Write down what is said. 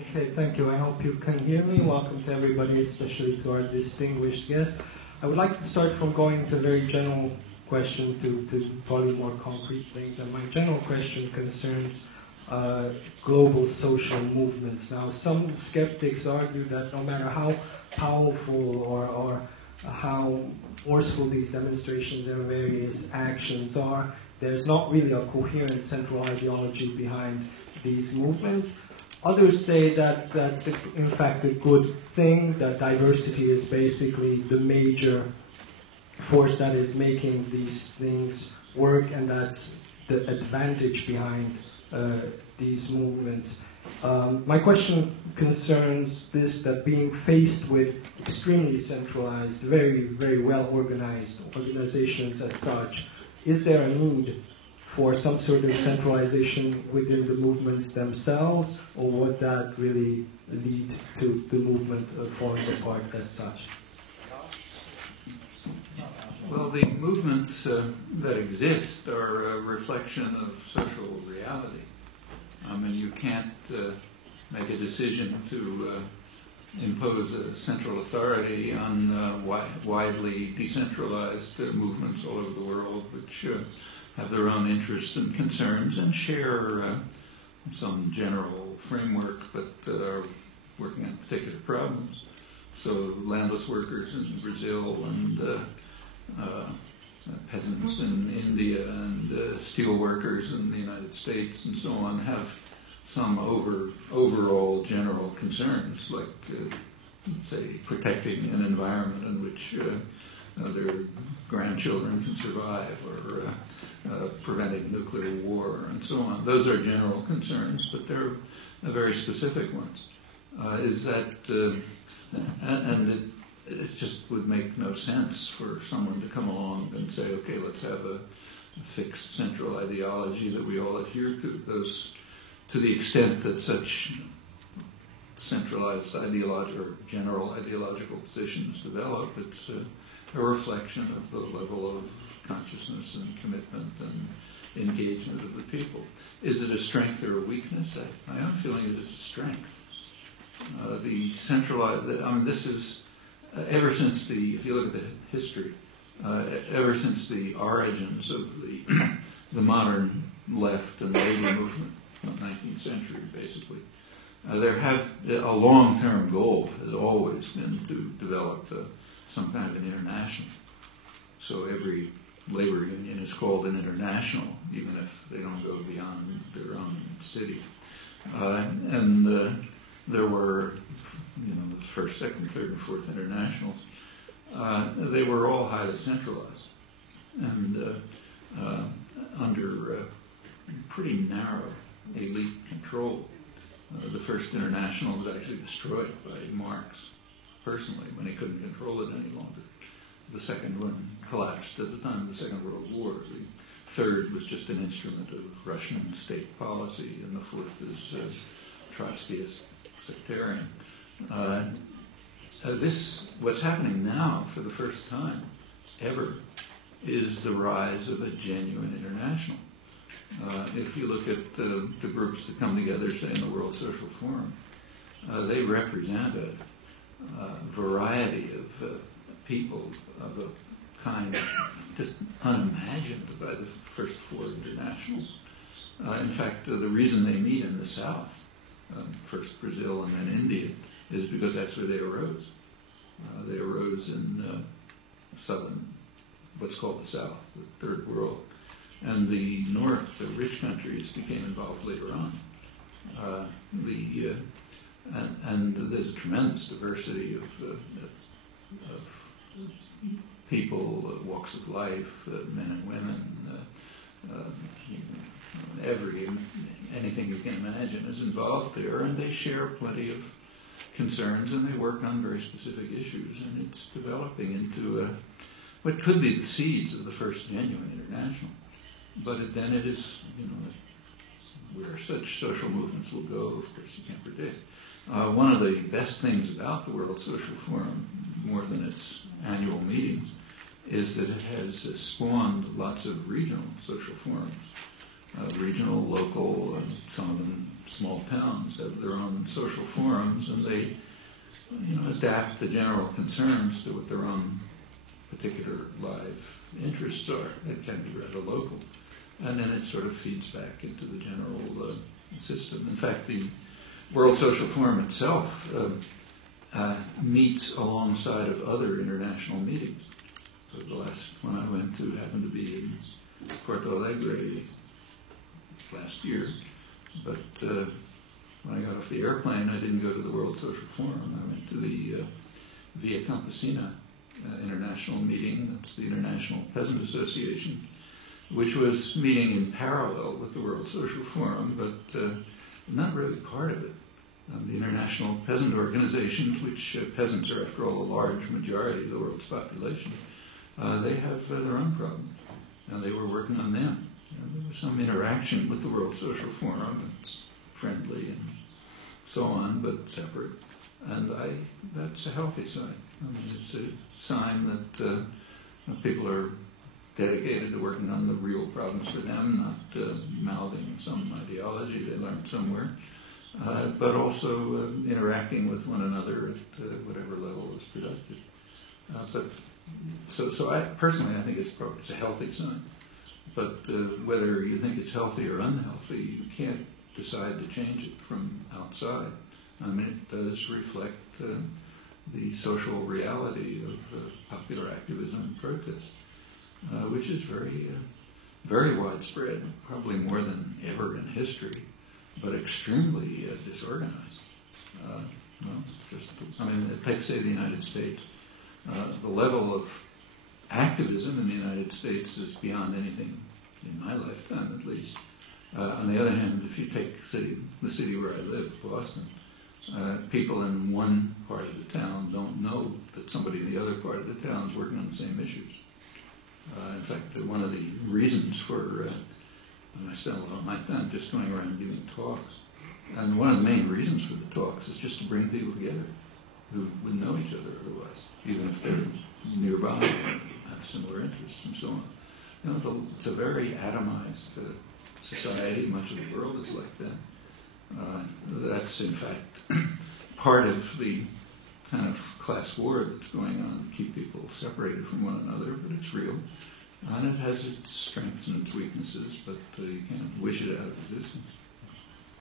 Okay, thank you. I hope you can hear me. Welcome to everybody, especially to our distinguished guests. I would like to start from going to a very general question to probably more concrete things. And my general question concerns global social movements. Now, some skeptics argue that no matter how powerful or how forceful these demonstrations and various actions are, there's not really a coherent central ideology behind these movements. Others say that that's in fact a good thing, that diversity is basically the major force that is making these things work, and that's the advantage behind these movements. My question concerns this, that being faced with extremely centralized, very, very well organized organizations as such, is there a need for some sort of centralization within the movements themselves, or would that really lead to the movement falling apart as such? Well, the movements that exist are a reflection of social reality. I mean, you can't make a decision to impose a central authority on widely decentralized movements all over the world, which have their own interests and concerns and share some general framework, but are working on particular problems. So landless workers in Brazil and peasants in India and steel workers in the United States and so on have some overall general concerns, like, say, protecting an environment in which their grandchildren can survive, or preventing nuclear war, and so on. Those are general concerns, but they're very specific ones. It just would make no sense for someone to come along and say, okay, let's have a fixed central ideology that we all adhere to. Those, to the extent that such centralized ideological or general ideological positions develop, it's a reflection of the level of consciousness and commitment and engagement of the people. Is it a strength or a weakness? My own feeling is it's a strength. The centralized, this is, ever since if you look at the history, ever since the origins of the modern left and labor movement, 19th century basically, there have a long-term goal has always been to develop some kind of an international. So every labor union is called an international, even if they don't go beyond their own city. There were, the first, second, third, and fourth internationals. They were all highly centralized and under pretty narrow elite control. The first international was actually destroyed by Marx personally when he couldn't control it any longer. The second one collapsed at the time of the Second World War. The third was just an instrument of Russian state policy, and the fourth is Trotskyist sectarian. What's happening now for the first time ever is the rise of a genuine international. If you look at the groups that come together, say in the World Social Forum, they represent a variety of people of a kind just unimagined by the first four internationals. In fact, the reason they meet in the South, first Brazil and then India, is because that's where they arose. They arose in southern, what's called the South, the Third World. And the North, the rich countries, became involved later on. And there's a tremendous diversity of people, walks of life, men and women, anything you can imagine is involved there, and they share plenty of concerns, and they work on very specific issues, and it's developing into what could be the seeds of the first genuine international. But then it is, where such social movements will go, of course you can't predict. One of the best things about the World Social Forum, more than its annual meetings, is that it has spawned lots of regional social forums. regional, local, and some of them small towns have their own social forums, and they adapt the general concerns to what their own particular live interests are. It can be rather local. And then it sort of feeds back into the general system. In fact, the World Social Forum itself meets alongside of other international meetings. So the last one I went to happened to be in Porto Alegre last year. But when I got off the airplane, I didn't go to the World Social Forum. I went to the Via Campesina international meeting. That's the International Peasant Association, which was meeting in parallel with the World Social Forum, but not really part of it. The international peasant organizations, which peasants are, after all, a large majority of the world's population, they have their own problems, and they were working on them. There was some interaction with the World Social Forum. It's friendly and so on, but separate. And that's a healthy sign. I mean, it's a sign that people are dedicated to working on the real problems for them, not mouthing some ideology they learned somewhere, but also interacting with one another at whatever level is productive. So I personally, I think it's a healthy sign. But whether you think it's healthy or unhealthy, you can't decide to change it from outside. I mean, it does reflect the social reality of popular activism and protest, which is very, very widespread, probably more than ever in history, but extremely disorganized. Take, say, the United States. The level of activism in the United States is beyond anything in my lifetime, at least. On the other hand, if you take the city where I live, Boston, people in one part of the town don't know that somebody in the other part of the town is working on the same issues. In fact, one of the reasons for, I spent a lot of my time just going around giving talks, and one of the main reasons for the talks is just to bring people together who wouldn't know each other otherwise, even if they're nearby and have similar interests and so on. It's a very atomized society. Much of the world is like that. That's, in fact, part of the kind of class war that's going on to keep people separated from one another, but it's real. And it has its strengths and its weaknesses, but you can't wish it out of existence.